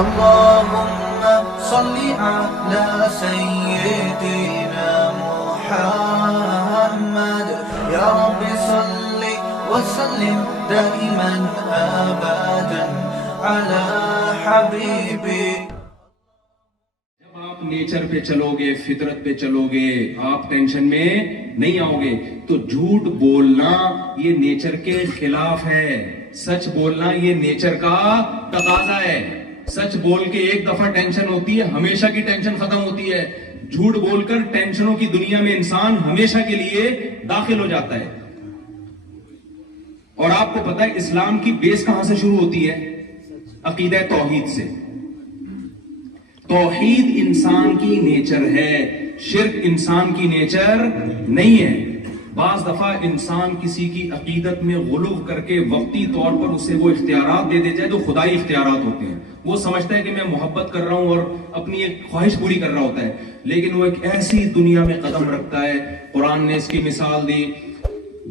اللهم صل على سيدنا محمد يا رب صل وسلم دائما ابدا على حبيبي. آپ نیچر پہ چلو گے, فطرت پہ چلو گے, آپ ٹینشن میں نہیں آؤ گے. تو جھوٹ بولنا یہ نیچر کے خلاف ہے, سچ بولنا یہ نیچر کا تقاضا ہے. سچ بول کے ایک دفعہ ٹینشن ہوتی ہے, ہمیشہ کی ٹینشن ختم ہوتی ہے. جھوٹ بول کر ٹینشنوں کی دنیا میں انسان ہمیشہ کے لیے داخل ہو جاتا ہے. اور آپ کو پتا ہے اسلام کی بیس کہاں سے شروع ہوتی ہے؟ عقیدہ توحید سے. توحید انسان کی نیچر ہے, شرک انسان کی نیچر نہیں ہے. بعض دفعہ انسان کسی کی عقیدت میں غلو کر کے وقتی طور پر اسے وہ اختیارات دے جائے جو خدائی اختیارات ہوتے ہیں. وہ سمجھتا ہے کہ میں محبت کر رہا ہوں اور اپنی ایک خواہش پوری کر رہا ہوتا ہے, لیکن وہ ایک ایسی دنیا میں قدم رکھتا ہے. قرآن نے اس کی مثال دی,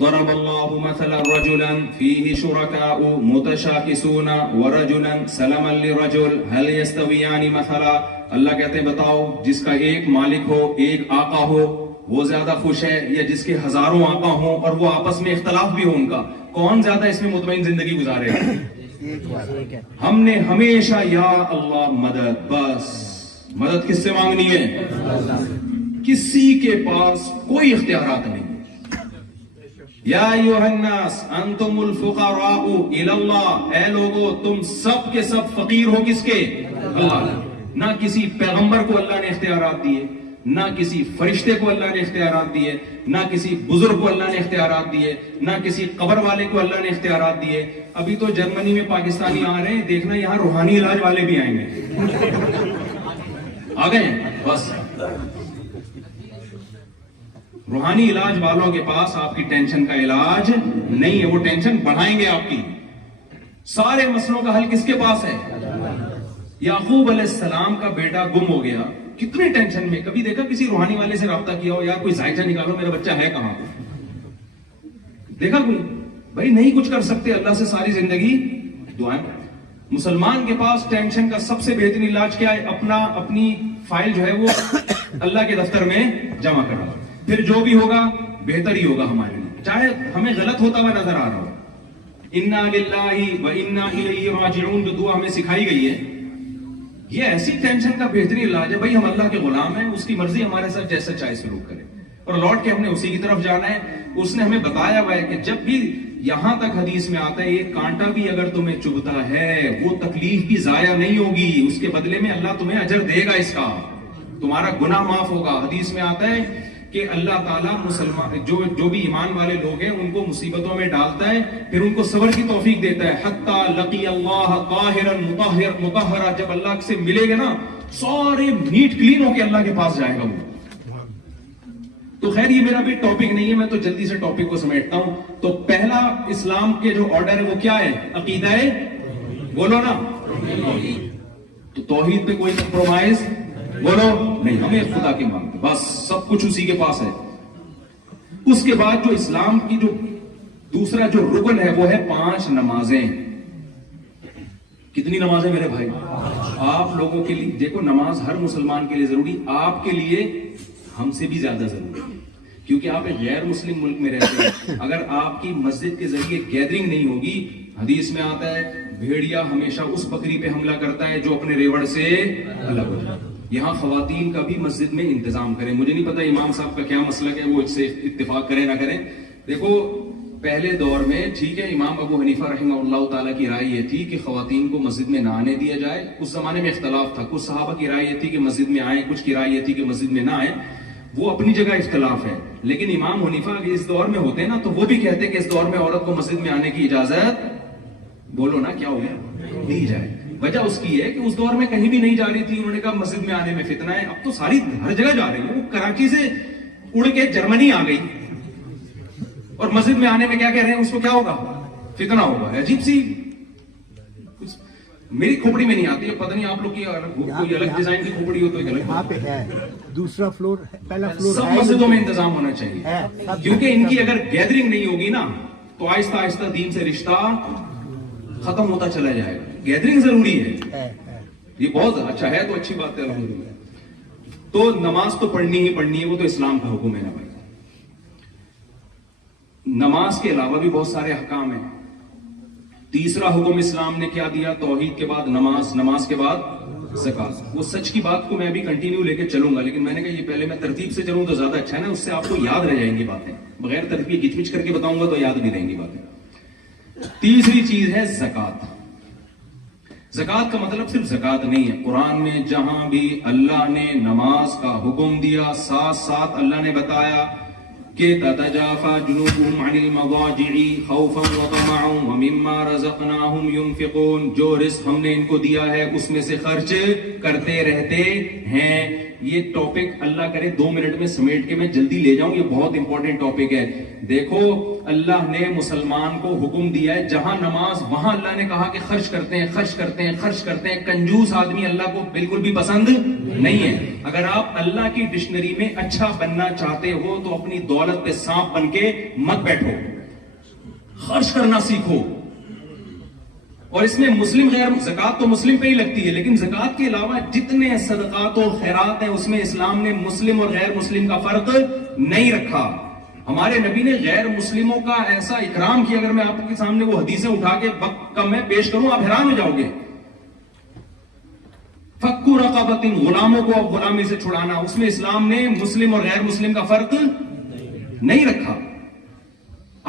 ضرب اللہ مثلا رجلا فیہ شرکاء متشاکسون ورجلا سلما لرجل هل یستویان مثلا. اللہ کہتے ہیں بتاؤ, جس کا ایک مالک ہو, ایک آقا ہو, وہ زیادہ خوش ہے یا جس کے ہزاروں آقا ہوں اور وہ آپس میں اختلاف بھی ہو ان کا, کون زیادہ اس میں مطمئن زندگی گزارے گا؟ ہم نے ہمیشہ یا اللہ مدد, بس مدد کس سے مانگنی ہے؟ کسی کے پاس کوئی اختیارات نہیں. یا ایھا الناس انتم الفقراء الی اللہ, اے لوگو تم سب کے سب فقیر ہو کس کے؟ اللہ. نہ کسی پیغمبر کو اللہ نے اختیارات دیے, نہ کسی فرشتے کو اللہ نے اختیارات دیے, نہ کسی بزرگ کو اللہ نے اختیارات دیے, نہ کسی قبر والے کو اللہ نے اختیارات دیے. ابھی تو جرمنی میں پاکستانی آ رہے ہیں, دیکھنا یہاں روحانی علاج والے بھی آئیں گے. آ گئے بس. روحانی علاج والوں کے پاس آپ کی ٹینشن کا علاج نہیں ہے, وہ ٹینشن بڑھائیں گے آپ کی. سارے مسئلوں کا حل کس کے پاس ہے؟ یعقوب علیہ السلام کا بیٹا گم ہو گیا, کتنی ٹینشن میں. کبھی دیکھا کسی روحانی والے سے رابطہ کیا ہو, یار کوئی ذائقہ نکالو میرا بچہ ہے کہاں؟ دیکھا کوئی؟ بھائی نہیں کچھ کر سکتے, اللہ سے ساری زندگی دعائیں. مسلمان کے پاس ٹینشن کا سب سے بہترین علاج کیا ہے؟ اپنی فائل جو ہے وہ اللہ کے دفتر میں جمع کرنا. پھر جو بھی ہوگا بہتر ہی ہوگا ہمارے لیے, چاہے ہمیں غلط ہوتا ہوا نظر آ رہا ہو. انا للہ و انا الیہ راجعون جو دعا ہمیں سکھائی گئی ہے, یہ ایسی ٹینشن کا بہترین علاج ہے. بھائی ہم اللہ کے غلام ہیں, اس کی مرضی ہمارے ساتھ جیسا چاہے سلوک کرے, اور لوٹ کے ہم نے اسی کی طرف جانا ہے. اس نے ہمیں بتایا ہوا ہے کہ جب بھی یہاں تک حدیث میں آتا ہے یہ کانٹا بھی اگر تمہیں چبھتا ہے وہ تکلیف بھی ضائع نہیں ہوگی, اس کے بدلے میں اللہ تمہیں اجر دے گا, اس کا تمہارا گناہ معاف ہوگا. حدیث میں آتا ہے کہ اللہ تعالیٰ مسلمان جو بھی ایمان والے لوگ ہیں ان کو مصیبتوں میں ڈالتا ہے, پھر ان کو صبر کی توفیق دیتا ہے. حتی لقی اللہ طاہرا مطہرا, جب اللہ سے ملے گا نا سارے نیٹ کلین ہو کے اللہ کے پاس جائے گا وہ. تو خیر یہ میرا بھی ٹاپک نہیں ہے, میں تو جلدی سے ٹاپک کو سمیٹتا ہوں. تو پہلا اسلام کے جو آرڈر ہے وہ کیا ہے؟ عقیدہ ہے, بولو نا. تو توحید پہ کوئی کمپرومائز بولو نہیں, ہمیں خدا کی مانگتے, بس سب کچھ اسی کے پاس ہے. اس کے بعد جو اسلام کی جو دوسرا جو رکن ہے وہ ہے 5 نمازیں. کتنی نمازیں میرے بھائی؟ آپ لوگوں کے لیے دیکھو, نماز ہر مسلمان کے لیے ضروری, آپ کے لیے ہم سے بھی زیادہ ضروری, کیونکہ آپ ایک غیر مسلم ملک میں رہتے ہیں. اگر آپ کی مسجد کے ذریعے گیدرنگ نہیں ہوگی, حدیث میں آتا ہے بھیڑیا ہمیشہ اس بکری پہ حملہ کرتا ہے جو اپنے ریوڑ سے الگ ہو جائے. یہاں خواتین کا بھی مسجد میں انتظام کریں. مجھے نہیں پتا امام صاحب کا کیا مسئلہ ہے, وہ اس سے اتفاق کریں نہ کریں. دیکھو پہلے دور میں ٹھیک ہے امام ابو حنیفہ رحمہ اللہ تعالیٰ کی رائے یہ تھی کہ خواتین کو مسجد میں نہ آنے دیا جائے. اس زمانے میں اختلاف تھا, کچھ صحابہ کی رائے یہ تھی کہ مسجد میں آئیں, کچھ کی رائے یہ تھی کہ مسجد میں نہ آئیں. وہ اپنی جگہ اختلاف ہے, لیکن امام حنیفہ اس دور میں ہوتے نا تو وہ بھی کہتے کہ اس دور میں عورت کو مسجد میں آنے کی اجازت, بولو نا کیا ہو گیا, دی جائے. وجہ اس کی ہے کہ اس دور میں کہیں بھی نہیں جا رہی تھی, انہوں نے کہا مسجد میں آنے میں فتنہ ہے. اب تو ساری ہر جگہ جا رہی ہے, وہ کراچی سے اڑ کے جرمنی آ گئی اور مسجد میں آنے میں کیا کہہ رہے ہیں, اس کو کیا ہوگا, فتنہ ہوگا. عجیب سی, میری کھوپڑی میں نہیں آتی ہے, پتہ نہیں آپ لوگ کی کوئی الگ ڈیزائن کی کھوپڑی ہو تو ایک الگ. وہاں پہ ہے دوسرا فلور, پہلا فلور. سب مسجدوں میں انتظام ہونا چاہیے, کیونکہ ان کی اگر گیدرنگ نہیں ہوگی نا تو آہستہ آہستہ دین سے رشتہ ختم ہوتا چلا جائے گا. گیدرنگ ضروری ہے، یہ بہت اچھا ہے تو اچھی بات ہے الحمدللہ. تو نماز تو پڑھنی ہی پڑھنی ہے، وہ تو اسلام کا حکم ہے نا بھائی. نماز کے علاوہ بھی بہت سارے احکام ہیں. تیسرا حکم اسلام نے کیا دیا؟ توحید کے بعد نماز، نماز کے بعد زکات. وہ سچ کی بات کو میں ابھی کنٹینیو لے کے چلوں گا، لیکن میں نے کہا یہ پہلے میں ترتیب سے چلوں تو زیادہ اچھا ہے نا، اس سے آپ کو یاد رہ جائیں گی باتیں. بغیر ترتیب گچ پچ کر کے بتاؤں گا تو یاد نہیں رہیں گی باتیں. تیسری چیز ہے زکات. زکات کا مطلب صرف زکات نہیں ہے. قرآن میں جہاں بھی اللہ نے نماز کا حکم دیا، ساتھ ساتھ اللہ نے بتایا کہ تتجافى جنوبهم عن المضاجع خوفا وطمعا ومما رزقناهم ينفقون. جو رزق ہم نے ان کو دیا ہے اس میں سے خرچ کرتے رہتے ہیں. یہ ٹاپک اللہ کرے 2 منٹ میں سمیٹ کے میں جلدی لے جاؤں، یہ بہت امپورٹنٹ ٹاپک ہے. دیکھو اللہ نے مسلمان کو حکم دیا ہے جہاں نماز وہاں اللہ نے کہا کہ خرچ کرتے ہیں، خرچ کرتے ہیں، خرچ کرتے ہیں. کنجوس آدمی اللہ کو بالکل بھی پسند نہیں ہے. اگر آپ اللہ کی ڈکشنری میں اچھا بننا چاہتے ہو تو اپنی دولت پہ سانپ بن کے مت بیٹھو، خرچ کرنا سیکھو. اور اس میں مسلم غیر زکات تو مسلم پہ ہی لگتی ہے، لیکن زکات کے علاوہ جتنے صدقات و خیرات ہیں اس میں اسلام نے مسلم اور غیر مسلم کا فرق نہیں رکھا. ہمارے نبی نے غیر مسلموں کا ایسا اکرام کیا، اگر میں آپ کے سامنے وہ حدیثیں اٹھا کے وقت کم میں پیش کروں آپ حیران ہو جاؤ گے. فکو رقبۃ، غلاموں کو اب غلامی سے چھڑانا، اس میں اسلام نے مسلم اور غیر مسلم کا فرق نہیں رکھا.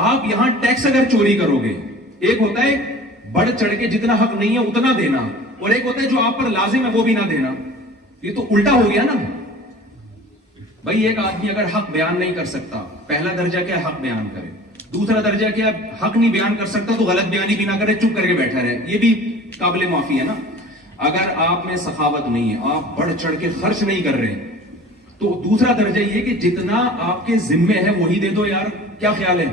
آپ یہاں ٹیکس اگر چوری کرو گے، ایک ہوتا ہے بڑھ چڑھ کے جتنا حق نہیں ہے اتنا دینا، اور ایک ہوتا ہے جو آپ پر لازم ہے وہ بھی نہ دینا. یہ تو الٹا ہو گیا نا بھائی. ایک آدمی اگر حق بیان نہیں کر سکتا، پہلا درجہ کیا حق بیان کرے، دوسرا درجہ کیا حق نہیں بیان کر سکتا تو غلط بیانی بھی نہ کرے، چپ کر کے بیٹھا رہے، یہ بھی قابل معافی ہے نا. اگر آپ میں سخاوت نہیں ہے، آپ بڑھ چڑھ کے خرچ نہیں کر رہے، تو دوسرا درجہ یہ کہ جتنا آپ کے ذمے ہے وہی دے دو. یار کیا خیال ہے؟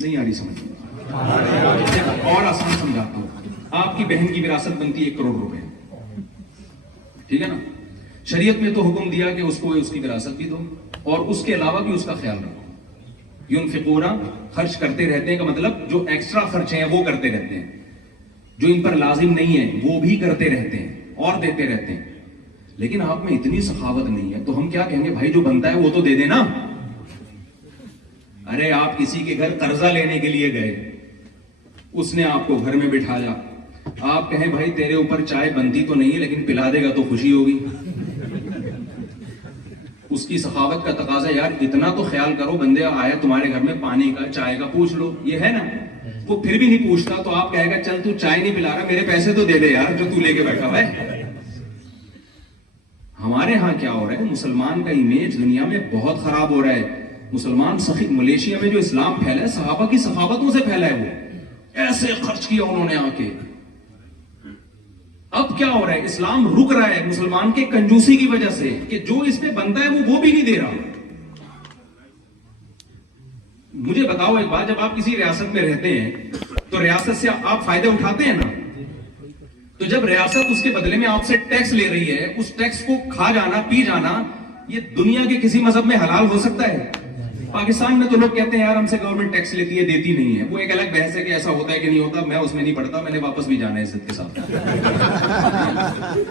نہیں آ رہی سمجھ؟ اور آسان سمجھاتا ہوں. آپ کی بہن کی وراثت بنتی ہے 1 کروڑ روپے، ٹھیک ہے نا. شریعت میں تو حکم دیا کہ اس کو اس کی وراثت بھی دو اور اس کے علاوہ بھی اس کا خیال رکھو. ينفقون، خرچ کرتے رہتے ہیں کا مطلب جو ایکسٹرا خرچے ہیں وہ کرتے رہتے ہیں، جو ان پر لازم نہیں ہے وہ بھی کرتے رہتے ہیں اور دیتے رہتے ہیں. لیکن آپ میں اتنی سخاوت نہیں ہے تو ہم کیا کہیں گے؟ بھائی جو بنتا ہے وہ تو دے دینا. ارے آپ کسی کے گھر قرضہ لینے کے لیے گئے، اس نے آپ کو گھر میں بٹھایا، آپ کہیں بھائی تیرے اوپر چائے بنتی تو نہیں ہے لیکن پلا دے گا تو خوشی ہوگی. اس کی سخاوت کا تقاضا یار اتنا تو خیال کرو، بندے آیا تمہارے گھر میں پانی کا چائے کا پوچھ لو، یہ ہے نا. وہ پھر بھی نہیں پوچھتا تو آپ کہے گا چل تو چائے نہیں پلا رہا، میرے پیسے تو دے دے یار جو تو لے کے بیٹھا ہوا ہے. ہمارے ہاں کیا ہو رہا ہے؟ مسلمان کا امیج دنیا میں بہت خراب ہو رہا ہے. مسلمان سخی ملیشیا میں جو اسلام پھیلا ہے صحابہ کی سخاوتوں سے پھیلا ہے، وہ ایسے خرچ کیا انہوں نے آ کے. اب کیا ہو رہا ہے؟ اسلام رک رہا ہے مسلمان کے کنجوسی کی وجہ سے کہ جو اس پہ بنتا ہے وہ بھی نہیں دے رہا. مجھے بتاؤ ایک بات، جب آپ کسی ریاست میں رہتے ہیں تو ریاست سے آپ فائدے اٹھاتے ہیں نا، تو جب ریاست اس کے بدلے میں آپ سے ٹیکس لے رہی ہے، اس ٹیکس کو کھا جانا پی جانا یہ دنیا کے کسی مذہب میں حلال ہو سکتا ہے؟ پاکستان میں تو لوگ کہتے ہیں یار ہم سے گورنمنٹ ٹیکس لیتی ہے دیتی نہیں ہے. وہ ایک الگ بحث ہے کہ ایسا ہوتا ہے کہ نہیں ہوتا، میں اس میں نہیں پڑھتا، میں نے واپس بھی جانا ہے عزت کے ساتھ.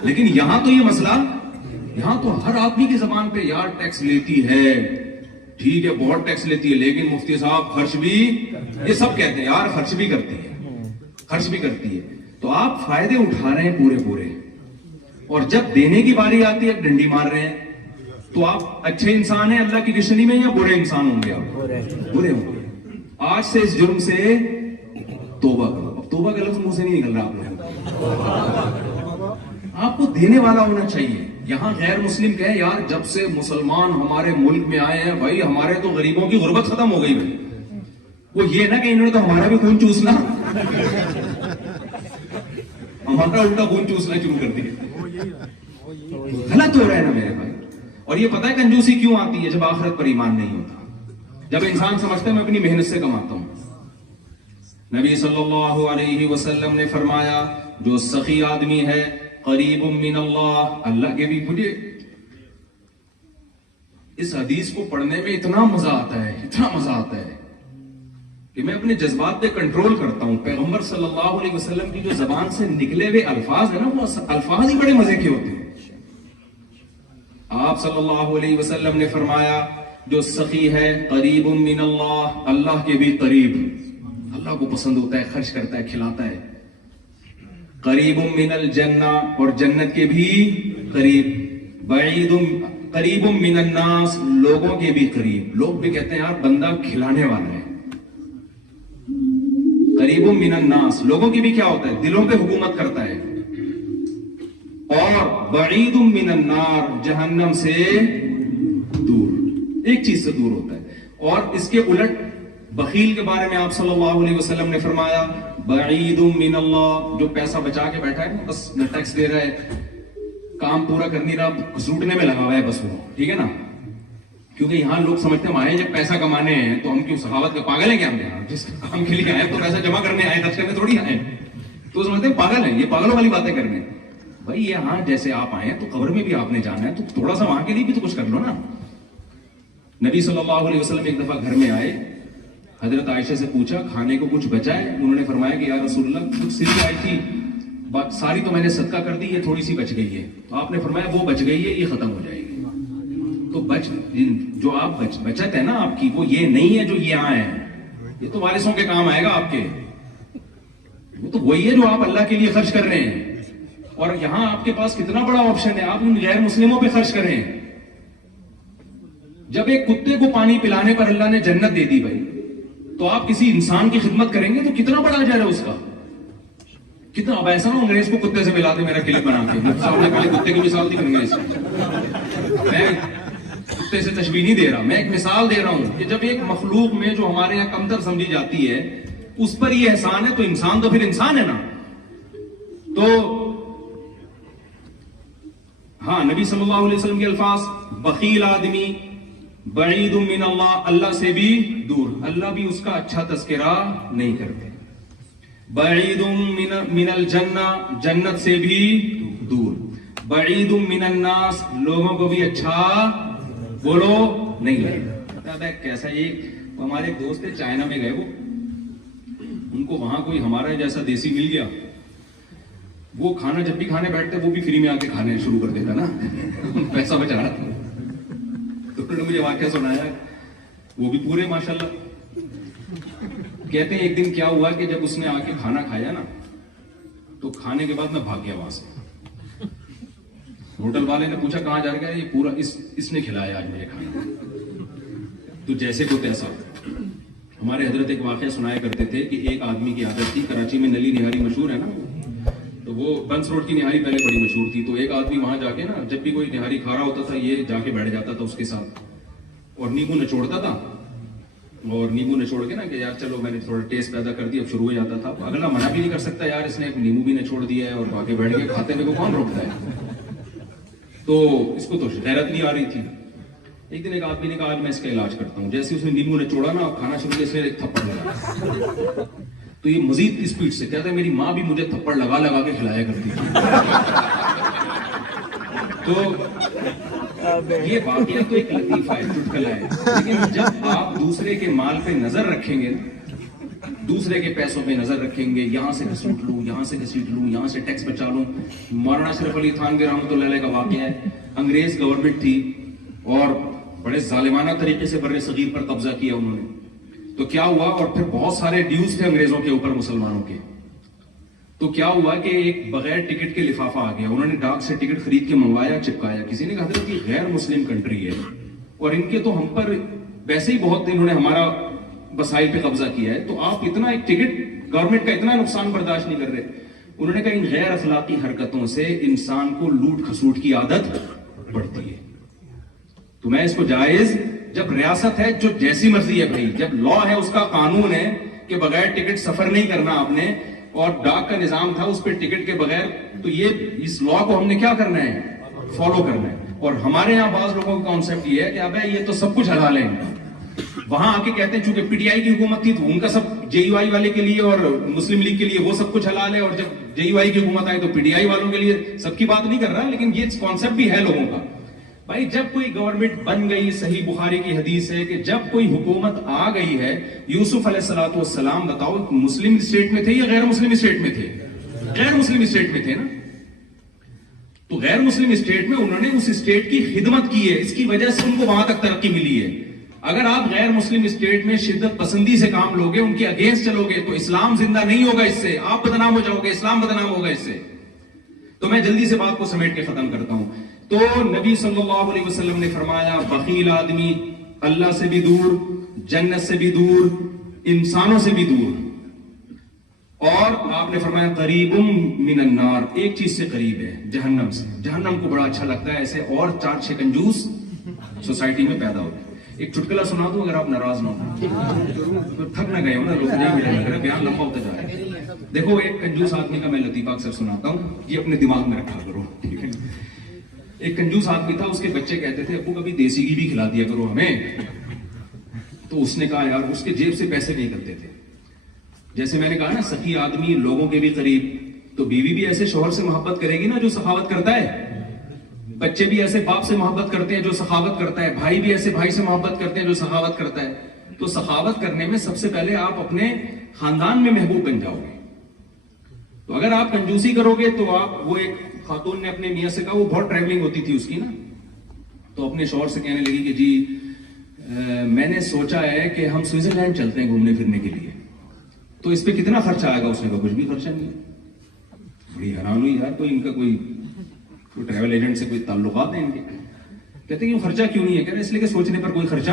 لیکن یہاں تو یہ مسئلہ، یہاں تو ہر آدمی کی زبان پہ یار ٹیکس لیتی ہے، ٹھیک ہے بہت ٹیکس لیتی ہے لیکن مفتی صاحب خرچ بھی، یہ سب کہتے ہیں یار خرچ بھی کرتی ہے، خرچ بھی کرتی ہے. تو آپ فائدے اٹھا رہے ہیں پورے، اور جب دینے کی باری آتی ہے ڈنڈی مار رہے ہیں. تو آپ اچھے انسان ہیں اللہ کی ڈکشنری میں یا برے انسان ہوں گے؟ آپ برے ہوں گے. آج سے اس جرم سے توبہ کرو. اب توبہ کا لفظ منہ سے نہیں نکل رہا آپ لوگوں. آپ کو دینے والا ہونا چاہیے. یہاں غیر مسلم کہے یار جب سے مسلمان ہمارے ملک میں آئے ہیں بھائی ہمارے تو غریبوں کی غربت ختم ہو گئی بھائی. وہ یہ نا کہ انہوں نے تو ہمارا بھی خون چوسنا، ہمارا الٹا خون چوسنا شروع کر دیا. غلط ہو رہا ہے نا میرے بھائی. اور یہ پتہ ہے کنجوسی کیوں آتی ہے؟ جب آخرت پر ایمان نہیں ہوتا، جب انسان سمجھتا ہے میں اپنی محنت سے کماتا ہوں. نبی صلی اللہ علیہ وسلم نے فرمایا جو سخی آدمی ہے قریب من اللہ، اللہ کے بھی. مجھے اس حدیث کو پڑھنے میں اتنا مزہ آتا ہے، اتنا مزہ آتا ہے کہ میں اپنے جذبات پہ کنٹرول کرتا ہوں. پیغمبر صلی اللہ علیہ وسلم کی جو زبان سے نکلے ہوئے الفاظ ہیں نا، وہ الفاظ ہی بڑے مزے کے ہوتے ہیں. آپ صلی اللہ علیہ وسلم نے فرمایا جو سخی ہے قریب من اللہ، اللہ کے بھی قریب، اللہ کو پسند ہوتا ہے، خرچ کرتا ہے، کھلاتا ہے. قریب من الجنہ، اور جنت کے بھی قریب. بعید قریب من الناس، لوگوں کے بھی قریب. لوگ بھی کہتے ہیں یار بندہ کھلانے والا ہے. قریب من الناس، لوگوں کی بھی کیا ہوتا ہے، دلوں پہ حکومت کرتا ہے. اور بعید من النار، جہنم سے دور، ایک چیز سے دور ہوتا ہے. اور اس کے الٹ بخیل کے بارے میں آپ صلی اللہ علیہ وسلم نے فرمایا بعید من اللہ، جو پیسہ بچا کے بیٹھا ہے، بس نہ ٹیکس دے رہا ہے، کام پورا کر نہیں رہا، گھسوٹنے میں لگا ہوا ہے بس وہ، ٹھیک ہے نا. کیونکہ یہاں لوگ سمجھتے ہیں ہم آئے جب پیسہ کمانے ہیں تو ہم کیوں سخاوت کے پاگل ہیں کیا؟ ہم یہاں جس کام کے لیے آئے تو پیسہ جمع کرنے آئے، خرچ کرنے تھوڑی آئے. تو سمجھتے ہیں پاگل ہیں، یہ پاگلوں والی باتیں کرنے. بھائی یہاں جیسے آپ آئے ہیں تو قبر میں بھی آپ نے جانا ہے، تو تھوڑا سا وہاں کے لیے بھی تو کچھ کر لو نا. نبی صلی اللہ علیہ وسلم ایک دفعہ گھر میں آئے، حضرت عائشہ سے پوچھا کھانے کو کچھ بچا ہے؟ انہوں نے فرمایا کہ یا رسول اللہ کچھ صرف آئی تھی، ساری تو میں نے صدقہ کر دی، یہ تھوڑی سی بچ گئی ہے. تو آپ نے فرمایا وہ بچ گئی ہے، یہ ختم ہو جائے گی. تو جو آپ بچت ہے نا آپ کی، وہ یہ نہیں ہے جو یہاں ہے، یہ تو وارثوں کے کام آئے گا آپ کے. وہ تو وہی ہے جو آپ اللہ کے لیے خرچ کر رہے ہیں. اور یہاں آپ کے پاس کتنا بڑا آپشن ہے، آپ ان غیر مسلموں پہ خرچ کریں. جب ایک کتے کو پانی پلانے پر اللہ نے جنت دے دی بھائی، تو آپ کسی انسان کی خدمت کریں گے تو کتنا بڑا اجر ہے اس کا. کتنا. اب ایسا نہ انگریز کو کتے سے ملاتے میرا کلپ بنا کے، صاحب نے کہا کتے کی مثال نہیں کریں گے. میں کتے سے تشبیہ نہیں دے رہا، میں ایک مثال دے رہا ہوں کہ جب ایک مخلوق میں جو ہمارے یہاں کمتر سمجھی جاتی ہے اس پر یہ احسان ہے، تو انسان تو پھر انسان ہے نا. تو ہاں نبی صلی اللہ علیہ وسلم کے الفاظ، بخیل آدمی بعید من اللہ، اللہ سے بھی دور، اللہ بھی اس کا اچھا تذکرہ نہیں کرتے. بعید من الجنہ، جنت سے بھی دور. بعید من الناس، لوگوں کو بھی اچھا بولو نہیں لگتا. کیسا یہ ہمارے ایک دوست تھے چائنا میں گئے، وہ ان کو وہاں کوئی ہمارا جیسا دیسی مل گیا، وہ کھانا جب بھی کھانے بیٹھتے وہ بھی فری میں آ کے کھانے شروع کر دیتا نا، پیسہ بچا رہا تھا. تو انہوں نے مجھے واقعہ سنایا، وہ بھی پورے ماشاءاللہ. کہتے ہیں ایک دن کیا ہوا کہ جب اس نے آ کے کھانا کھایا نا، تو کھانے کے بعد میں بھاگ گیا وہاں سے. ہوٹل والے نے پوچھا کہاں جا رہا ہے، یہ پورا اس نے کھلایا آج مجھے کھانا. تو جیسے کو تیسا. ہمارے حضرت ایک واقعہ سنایا کرتے تھے کہ ایک آدمی کی عادت تھی، کراچی میں نلی نہاری مشہور ہے نا، تو وہ بنس روڈ کی نہاری پہلے بڑی مشہور تھی. تو ایک آدمی وہاں جا کے نا، جب بھی کوئی نہاری کھا رہا ہوتا تھا یہ جا کے بیٹھ جاتا تھا اس کے ساتھ اور نیمبو نچوڑتا تھا. اور نیمبو نچوڑ کے نا کہ یار چلو میں نے تھوڑا ٹیسٹ پیدا کر دیا، اب شروع ہو جاتا تھا. اگلا منع بھی نہیں کر سکتا یار اس نے نیمبو بھی نچوڑ دیا ہے اور آگے بیٹھ کے کھاتے ہوئے کو کون روکتا ہے. تو اس کو تو غیرت نہیں آ رہی تھی. ایک دن ایک آدمی نے کہا آج میں اس کا علاج کرتا ہوں. جیسے اس نے نیمبو نچوڑا نا، کھانا شروع کیا، اس نے ایک تھپڑ لگا. تو یہ مزید اسپیڈ سے کہتا ہے میری ماں بھی مجھے تھپڑ لگا لگا کے کھلایا کرتی تھی. تو یہ واقعہ تو ایک لطیفہ ہے، چٹکلا ہے، لیکن جب آپ دوسرے کے مال پہ نظر رکھیں گے، دوسرے کے پیسوں پہ نظر رکھیں گے، یہاں سے گھسیٹ لوں، یہاں سے گھسیٹ لوں، یہاں سے ٹیکس بچا لوں. مولانا اشرف علی تھانوی رحمۃ اللہ علیہ کا واقعہ ہے. انگریز گورنمنٹ تھی اور بڑے ظالمانہ طریقے سے بر صغیر پر قبضہ کیا انہوں نے. تو کیا ہوا، اور پھر بہت سارے ڈیوز تھے انگریزوں کے اوپر مسلمانوں کے. تو کیا ہوا کہ ایک بغیر ٹکٹ کے لفافہ آ گیا. انہوں نے ڈاک سے ٹکٹ خرید کے منگوایا، چپکایا. کسی نے کہا حضرت یہ غیر مسلم کنٹری ہے اور ان کے تو ہم پر ویسے ہی بہت انہوں نے ہمارا وسائل پہ قبضہ کیا ہے، تو آپ اتنا ایک ٹکٹ گورنمنٹ کا اتنا نقصان برداشت نہیں کر رہے. انہوں نے کہا ان غیر اخلاقی حرکتوں سے انسان کو لوٹ کھسوٹ کی عادت پڑتی ہے. تو میں اس کو جائز، جب ریاست ہے جو جیسی مرضی ہے بھائی، جب لا ہے اس کا قانون ہے کہ بغیر ٹکٹ سفر نہیں کرنا آپ نے، اور ڈاک کا نظام تھا اس پہ ٹکٹ کے بغیر، تو یہ اس لا کو ہم نے کیا کرنا ہے، فالو کرنا ہے. اور ہمارے یہاں بعض لوگوں کا کانسیپٹ یہ ہے کہ ابے یہ تو سب کچھ حلال ہے. وہاں آ کے کہتے ہیں چونکہ پی ٹی آئی کی حکومت تھی تو ان کا سب جے یو آئی والے کے لیے اور مسلم لیگ کے لیے وہ سب کچھ حلال ہے، اور جب جے یو آئی کی حکومت آئی تو پی ٹی آئی والوں کے لیے. سب کی بات نہیں کر رہا، لیکن یہ کانسیپٹ بھی ہے لوگوں کا. بھائی جب کوئی گورنمنٹ بن گئی, صحیح بخاری کی حدیث ہے کہ جب کوئی حکومت آ گئی ہے, یوسف علیہ السلام بتاؤ مسلم اسٹیٹ میں تھے یا غیر مسلم اسٹیٹ میں تھے؟ غیر مسلم اسٹیٹ میں تھے نا. تو غیر مسلم اسٹیٹ میں انہوں نے اس اسٹیٹ کی خدمت کی ہے, اس کی وجہ سے ان کو وہاں تک ترقی ملی ہے. اگر آپ غیر مسلم اسٹیٹ میں شدت پسندی سے کام لوگے, ان کے اگینسٹ چلو گے, تو اسلام زندہ نہیں ہوگا, اس سے آپ بدنام ہو جاؤ گے, اسلام بدنام ہوگا اس سے. تو میں جلدی سے بات کو سمیٹ کے ختم کرتا ہوں. تو نبی صلی اللہ علیہ وسلم نے فرمایا بخیل آدمی اللہ سے بھی دور, جنت سے بھی دور, انسانوں سے بھی دور. اور آپ نے فرمایا قریب من النار, ایک چیز سے قریب ہے, جہنم سے. جہنم کو بڑا اچھا لگتا ہے ایسے اور 4-6 کنجوس سوسائٹی میں پیدا ہوتے. ایک چٹکلا سنا دوں اگر آپ ناراض نہ ہو, تھک نہ گئے ہو نا, لوگ نہیں ملے لگ رہے, بیان لمبا ہوتا جا رہا ہے. دیکھو ایک کنجوس آدمی کا میں لطیفہ اکثر سناتا ہوں, یہ اپنے دماغ میں رکھا کرو. ایک کنجوس آدمی تھا, اس کے بچے کہتے تھے ابو کبھی دیسی گھی بھی کھلا دیا کرو ہمیں. تو اس نے کہا یار, اس کے جیب سے پیسے نہیں کرتے تھے. جیسے میں نے کہا نا سخی آدمی لوگوں کے بھی قریب, تو بیوی بھی ایسے شوہر سے محبت کرے گی نا جو سخاوت کرتا ہے, بچے بھی ایسے باپ سے محبت کرتے ہیں جو سخاوت کرتا ہے, بھائی بھی ایسے بھائی سے محبت کرتے ہیں جو سخاوت کرتا ہے. تو سخاوت کرنے میں سب سے پہلے آپ اپنے خاندان میں محبوب بن جاؤ گے. تو اگر آپ کنجوسی کرو گے تو آپ, وہ ایک خاتون نے اپنے میاں سے کہا, وہ بہت ٹریولنگ ہوتی تھی اس کی نا, تو اپنے شوہر سے کہنے لگی کہ جی میں نے سوچا ہے کہ ہم سوئٹزرلینڈ چلتے ہیں گھومنے پھرنے کے لیے, تو اس پہ کتنا خرچہ آئے گا؟ اس نے کہا کچھ بھی خرچہ نہیں. بڑی حیران ہوئی یار, کوئی ان کا کوئی ٹریول ایجنٹ سے کوئی تعلقات ہیں ان کے. کہتے ہیں خرچہ کیوں نہیں ہے؟ کہتے ہیں اس لیے کہ سوچنے پر کوئی خرچہ.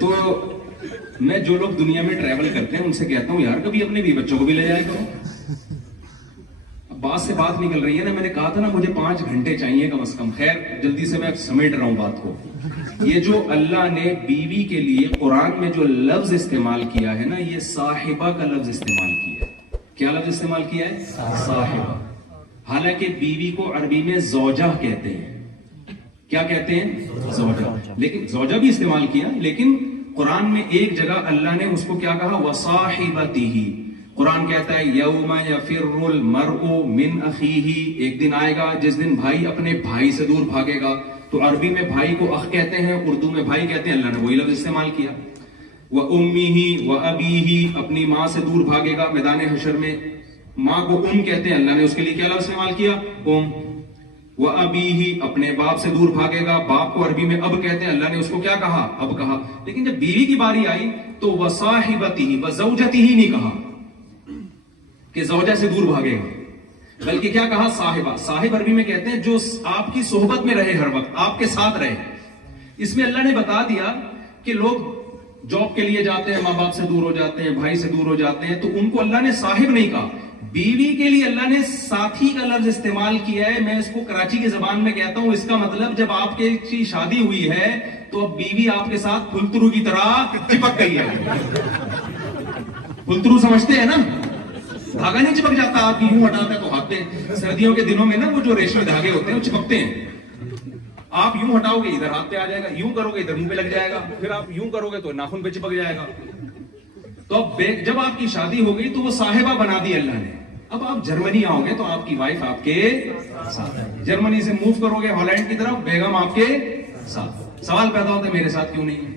تو میں جو لوگ دنیا میں ٹریول کرتے ہیں ان سے کہتا ہوں یار کبھی اپنے بھی بچوں کو بھی لے جائے کرو. بات سے بات نکل رہی ہے نا, میں نے کہا تھا نا مجھے 5 گھنٹے چاہیے کم از کم. خیر جلدی سے میں سمیٹ رہا ہوں بات کو. یہ جو اللہ نے بیوی کے لیے قرآن میں جو لفظ استعمال کیا ہے نا, یہ صاحبہ کا لفظ استعمال کیا ہے. کیا لفظ استعمال کیا ہے؟ صاحبہ. حالانکہ بیوی کو عربی میں زوجہ کہتے ہیں. کیا کہتے ہیں؟ زوجہ. لیکن زوجہ بھی استعمال کیا, لیکن قرآن میں ایک جگہ اللہ نے اس کو کیا کہا؟ وصاحبتہ. قرآن کہتا ہے یوم یفر المرء من اخیہ, ایک دن آئے گا جس دن بھائی اپنے بھائی سے دور بھاگے گا. تو عربی میں بھائی کو اخ کہتے ہیں, اردو میں بھائی کہتے ہیں. اللہ نے وہی لفظ استعمال کیا. وَأُمِّهِ وَأَبِيهِ, اپنی ماں سے دور بھاگے گا میدان حشر میں, ماں کو کہتے ہیں. اللہ نے اس کے لیے کیا لفظ استعمال کیا؟ وَأَبِيهِ, اپنے باپ سے دور بھاگے گا, باپ کو عربی میں اب کہتے ہیں. اللہ نے اس کو کیا کہا؟ اب کہا. لیکن جب بیوی کی باری آئی تو وَصَاحِبَتِهِ وَزَوْجَتِهِ نہیں کہا کہ زوجہ سے دور بھاگے گا, بلکہ کیا کہا؟ صاحبہ. صاحب عربی میں کہتے ہیں جو آپ کی صحبت میں رہے, ہر وقت آپ کے ساتھ رہے. اس میں اللہ نے بتا دیا کہ لوگ جاب کے لیے جاتے ہیں, ماں باپ سے دور ہو جاتے ہیں, بھائی سے دور ہو جاتے ہیں, تو ان کو اللہ نے صاحب نہیں کہا. بیوی کے لیے اللہ نے ساتھی کا لفظ استعمال کیا ہے. میں اس کو کراچی کی زبان میں کہتا ہوں, اس کا مطلب جب آپ کی شادی ہوئی ہے تو اب بیوی آپ کے ساتھ پھلترو کی طرح چپک گئی ہے. پھلترو سمجھتے ہیں نا, دھاگا نہیں چپک جاتا, آپ یوں ہٹاتے ہیں تو ہاتھ پہ. سردیوں کے دنوں میں نا وہ جو ریشمی دھاگے ہوتے ہیں وہ چپکتے ہیں. آپ یوں ہٹاؤ گے ادھر ہاتھ پہ آ جائے گا, یوں کرو گے ادھر منہ پہ لگ جائے گا, پھر آپ یوں کرو گے تو ناخن پہ چپک جائے گا. تو اب جب آپ کی شادی ہو گئی تو وہ صاحبہ بنا دی اللہ نے. اب آپ جرمنی آؤ گے تو آپ کی وائف آپ کے ساتھ, جرمنی سے موو کرو گے ہالینڈ کی طرف, بیگم آپ کے ساتھ. سوال پیدا ہوتا ہے میرے ساتھ کیوں نہیں ہے؟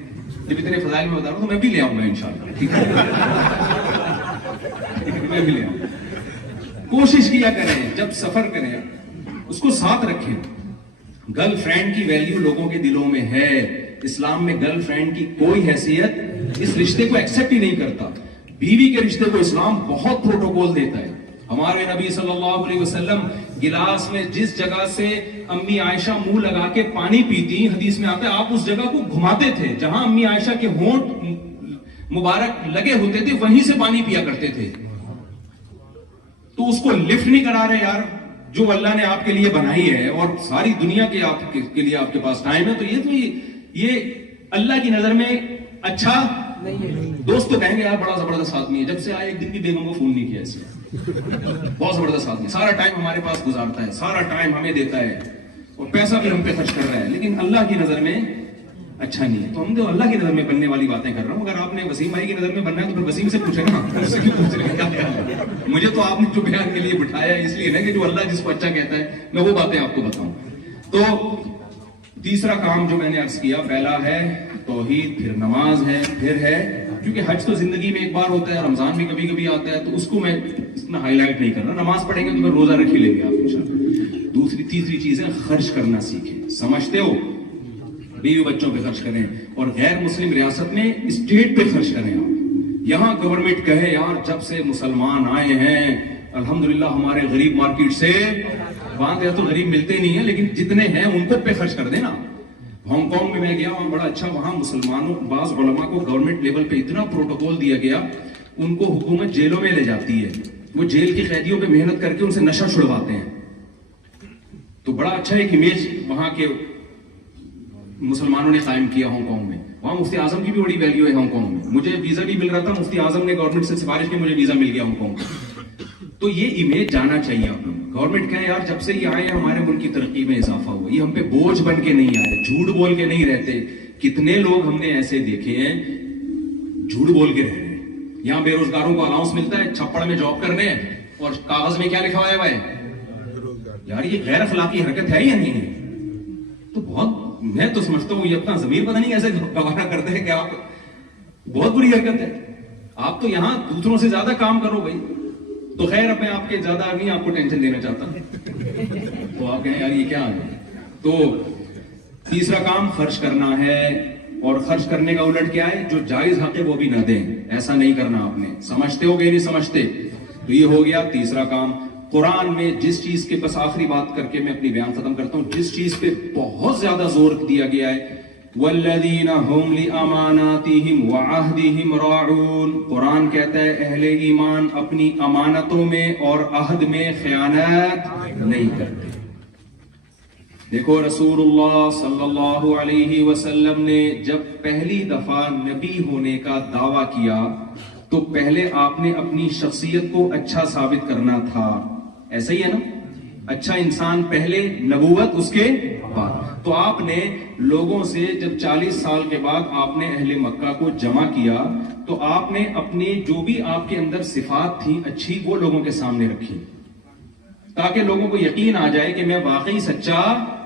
جب اتنے فضائل میں بتا رہا ہوں تو میں بھی لے آؤں گا انشاءاللہ. ٹھیک ہے, میں بھی لے آؤں. کوشش کیا کریں جب سفر کریں اس کو ساتھ رکھیں. گرل فرینڈ کی ویلیو لوگوں کے دلوں میں ہے. اسلام میں گرل فرینڈ کی کوئی حیثیت اس رشتے کو ایکسپٹ ہی نہیں کرتا. بیوی کے رشتے کو اسلام بہت پروٹوکول دیتا ہے. ہمارے نبی صلی اللہ علیہ وسلم گلاس میں جس جگہ سے امی عائشہ منہ لگا کے پانی پیتی, حدیث میں آتا ہے آپ اس جگہ کو گھماتے تھے جہاں امی عائشہ کے ہونٹ مبارک لگے ہوتے تھے, وہیں سے پانی پیا کرتے تھے. تو اس کو لفٹ نہیں کرا رہے یار, جو اللہ نے آپ کے لیے بنائی ہے اور ساری دنیا کے لیے آپ کے پاس ٹائم ہے, تو یہ اللہ کی نظر میں اچھا دوست تو کہیں گے یار بڑا زبردست آدمی ہے, جب سے آئے ایک دن بھی بیگم کو فون نہیں کیا اس نے, بہت زبردست آدمی, سارا ٹائم ہمارے پاس گزارتا ہے, سارا ٹائم ہمیں دیتا ہے اور پیسہ بھی ہم پہ خرچ کر رہا ہے. لیکن اللہ کی نظر میں اچھا نہیں ہے. تو ہم تو اللہ کی نظر میں بننے والی باتیں کر رہا ہوں. اگر آپ نے وسیم بھائی کی نظر میں بننا ہے تو پھر وسیم سے پوچھیں نا, اس سے کیوں پوچھ رہے ہیں کیا خیال ہے. مجھے تو آپ نے جو بیان کے لیے بٹھایا ہے اس لیے نا کہ جو اللہ جس کو اچھا کہتا ہے میں وہ باتیں آپ کو بتاؤں. تو تیسرا کام جو میں نے عرض کیا, پہلا ہے توحید, پھر نماز ہے, پھر ہے کیونکہ حج تو زندگی میں ایک بار ہوتا ہے, رمضان بھی کبھی کبھی آتا ہے, تو اس کو میں اتنا ہائی لائٹ نہیں کر رہا. نماز پڑھیں گے تو پھر روزہ رکھ ہی لیں گے آپ انشاءاللہ. تیسری چیز ہے خرچ کرنا سیکھیں. سمجھتے ہو, بیوی بچوں پہ خرچ کریں, اور غیر مسلم ریاست میں اسٹیٹ پہ خرچ کریں. آپ یہاں گورنمنٹ کہے یار جب سے مسلمان آئے ہیں الحمدللہ ہمارے غریب مارکیٹ سے, وہاں تو غریب ملتے نہیں ہیں لیکن جتنے ہیں ان کو پہ خرچ کر دینا. ہانگ کانگ میں گیا, وہاں بڑا اچھا, وہاں مسلمانوں بعض علماء کو گورنمنٹ لیول پہ اتنا پروٹوکول دیا گیا, ان کو حکومت جیلوں میں لے جاتی ہے, وہ جیل کی قیدیوں پہ محنت کر کے ان سے نشہ چھڑواتے ہیں. تو بڑا اچھا ایک امیج وہاں کے مسلمانوں نے قائم کیا ہانگ کانگ میں. وہاں مفتی اعظم کی بھی بڑی ویلیو ہے ہانگ کانگ میں. مجھے ویزا بھی مل رہا تھا, مفتی اعظم نے گورنمنٹ سے سفارش کی, مجھے ویزا مل گیا ہانگ کانگ. تو یہ امیج جانا چاہیے آپ لوگ. گورنمنٹ کہے یار جب سے یہ آئے ہمارے ملک کی ترقی میں اضافہ ہوا, یہ ہم پہ بوجھ بن کے نہیں آئے, جھوٹ بول کے نہیں رہتے. کتنے لوگ ہم نے ایسے دیکھے ہیں جھوٹ بول کے رہ رہے ہیں. یہاں بے روزگاروں کو الاؤنس ملتا ہے, چھپڑ میں جاب کرنے ہیں, اور کاغذ میں کیا لکھا ہوا ہے یار یہ غیر اخلاقی حرکت ہے یا نہیں ہے. تو بہت, میں تو سمجھتا ہوں یہ اپنا ضمیر پتہ نہیں ایسے گوارا کرتے ہیں کہ آپ, بہت بری حرکت ہے. آپ تو یہاں دوسروں سے زیادہ کام کرو بھائی. تو خیر اب میں آپ کے زیادہ نہیں آپ کو ٹینشن دینا چاہتا, تو آپ کہیں یار یہ کیا ہے. تو تیسرا کام خرچ کرنا ہے, اور خرچ کرنے کا الٹ کیا ہے, جو جائز حق ہے وہ بھی نہ دیں. ایسا نہیں کرنا آپ نے. سمجھتے ہو کہ نہیں سمجھتے. تو یہ ہو گیا تیسرا کام. قرآن میں جس چیز کے, بس آخری بات کر کے میں اپنی بیان ختم کرتا ہوں, جس چیز پہ بہت زیادہ زور دیا گیا ہے, والذین هم لاماناتہم وعہدہم راعون. قرآن کہتا ہے اہل ایمان اپنی امانتوں میں اور عہد میں خیانت نہیں کرتے. دیکھو رسول اللہ صلی اللہ علیہ وسلم نے جب پہلی دفعہ نبی ہونے کا دعویٰ کیا تو پہلے آپ نے اپنی شخصیت کو اچھا ثابت کرنا تھا. ایسا ہی ہے نا, اچھا انسان پہلے, نبوت اس کے بعد. تو آپ نے لوگوں سے جب 40 سال کے بعد آپ نے اہل مکہ کو جمع کیا تو آپ نے اپنی جو بھی آپ کے اندر صفات تھیں اچھی وہ لوگوں کے سامنے رکھی, تاکہ لوگوں کو یقین آ جائے کہ میں واقعی سچا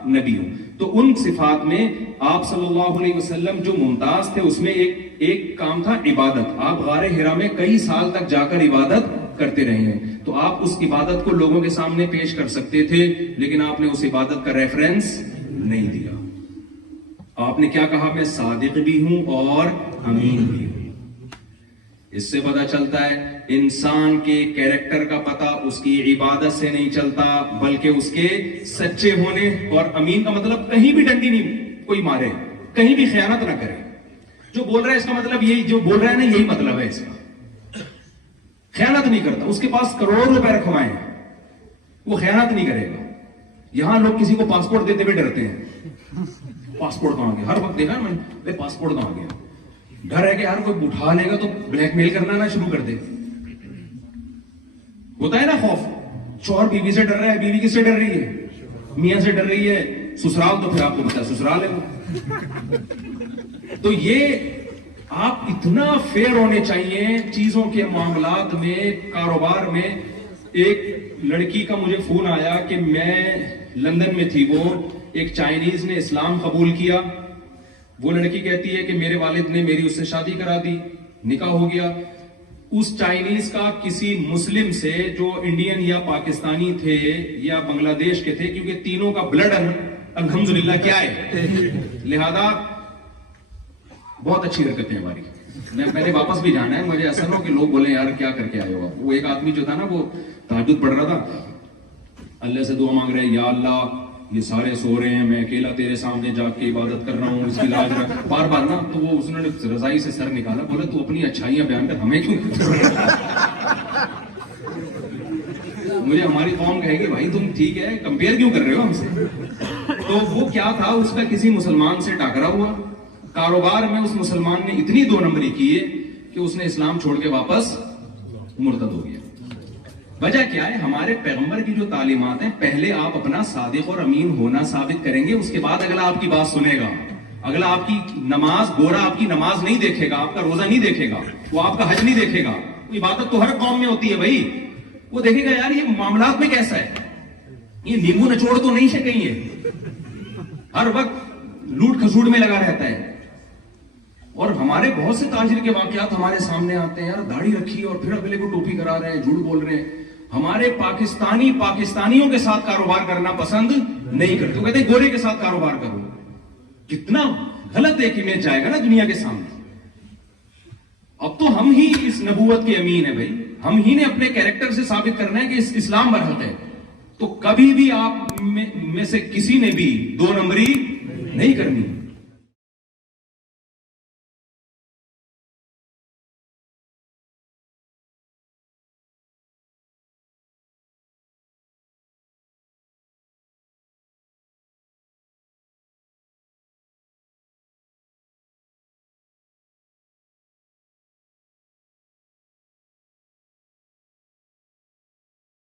نبی ہوں. تو ان صفات میں آپ صلی اللہ علیہ وسلم جو ممتاز تھے اس میں ایک کام تھا عبادت. آپ غار حرا میں کئی سال تک جا کر عبادت کرتے رہے ہیں, تو آپ اس عبادت کو لوگوں کے سامنے پیش کر سکتے تھے, لیکن آپ نے اس عبادت کا ریفرنس نہیں دیا. آپ نے کیا کہا, میں صادق بھی ہوں اور امین بھی ہوں. اس سے پتہ چلتا ہے انسان کے کیریکٹر کا پتہ اس کی عبادت سے نہیں چلتا بلکہ اس کے سچے ہونے. اور امین کا مطلب کہیں بھی ڈنڈی نہیں کوئی مارے, کہیں بھی خیانت نہ کرے. جو بول رہا ہے اس کا مطلب یہی, جو بول رہا ہے نا یہی مطلب ہے اس کا. خیانت نہیں کرتا, اس کے پاس کروڑ روپے رکھوائے ہیں وہ خیانت نہیں کرے گا. یہاں لوگ کسی کو پاسپورٹ دیتے ہوئے ڈرتے ہیں, پاسپورٹ کہاں گیا, ہر وقت دیکھا میں نے پاسپورٹ کہاں گیا. ڈر ہے کہ یار کوئی اٹھا لے گا تو بلیک میل کرنا نہ شروع کر دے. ہوتا ہے نا خوف, شوہر بیوی سے ڈر رہا ہے, بیوی کس سے ڈر رہی ہے, میاں سے ڈر رہی ہے, سسرال تو پھر آپ کو پتا ہے سسرال ہے وہ. تو یہ آپ اتنا فیئر ہونے چاہیے چیزوں کے معاملات میں, کاروبار میں. ایک لڑکی کا مجھے فون آیا کہ میں لندن میں تھی, وہ ایک چائنیز نے اسلام قبول کیا. وہ لڑکی کہتی ہے کہ میرے والد نے میری اس سے شادی کرا دی, نکاح ہو گیا. اس چائنیز کا کسی مسلم سے جو انڈین یا پاکستانی تھے یا بنگلہ دیش کے تھے, کیونکہ تینوں کا بلڈ الحمدللہ کیا ہے, لہذا بہت اچھی حرکتیں ہماری. میں نے واپس بھی جانا ہے, مجھے ایسا نہ ہو کہ لوگ بولیں یار کیا کر کے آئے ہو. وہ ایک آدمی جو تھا نا وہ تہجد پڑھ رہا تھا, اللہ سے دعا مانگ رہے یا اللہ یہ سارے سو رہے ہیں, میں اکیلا تیرے سامنے جا کے عبادت کر رہا ہوں, اس کی لاج رکھ, بار بار نا. تو وہ اس نے رضائی سے سر نکالا, بولا تو اپنی اچھائیاں بیان کر, ہمیں کیوں. مجھے ہماری قوم کہے گی بھائی تم ٹھیک ہے کمپیئر کیوں کر رہے ہو ہم سے. تو وہ کیا تھا, اس کا کسی مسلمان سے ٹاکرا ہوا, کاروبار میں اس مسلمان نے اتنی دو نمبری کی ہے کہ اس نے اسلام چھوڑ کے واپس مرتد ہو گیا. وجہ کیا ہے, ہمارے پیغمبر کی جو تعلیمات ہیں, پہلے آپ اپنا صادق اور امین ہونا ثابت کریں گے, اس کے بعد اگلا آپ کی بات سنے گا. اگلا آپ کی نماز، گورا آپ کی نماز نہیں دیکھے گا، آپ کا روزہ نہیں دیکھے گا، وہ آپ کا حج نہیں دیکھے گا. عبادت تو ہر قوم میں ہوتی ہے بھائی. وہ دیکھے گا یار یہ معاملات میں کیسا ہے، یہ نیمبو نچوڑ تو نہیں ہے کہیں، یہ ہر وقت لوٹ کھسوٹ میں لگا رہتا ہے. اور ہمارے بہت سے تاجر کے واقعات ہمارے سامنے آتے ہیں، یار داڑھی رکھی اور پھر اگلے کو ٹوپی کرا رہے ہیں، جھوٹ بول رہے ہیں. ہمارے پاکستانیوں کے ساتھ کاروبار کرنا پسند نہیں کرتے، وہ کہتے ہیں گورے کے ساتھ کاروبار کرو. کتنا غلط ایک امیج جائے گا نا دنیا کے سامنے. اب تو ہم ہی اس نبوت کے امین ہیں بھائی، ہم ہی نے اپنے کیریکٹر سے ثابت کرنا ہے کہ اس اسلام برحق ہے. تو کبھی بھی آپ میں سے کسی نے بھی دو نمبری نہیں کرنی.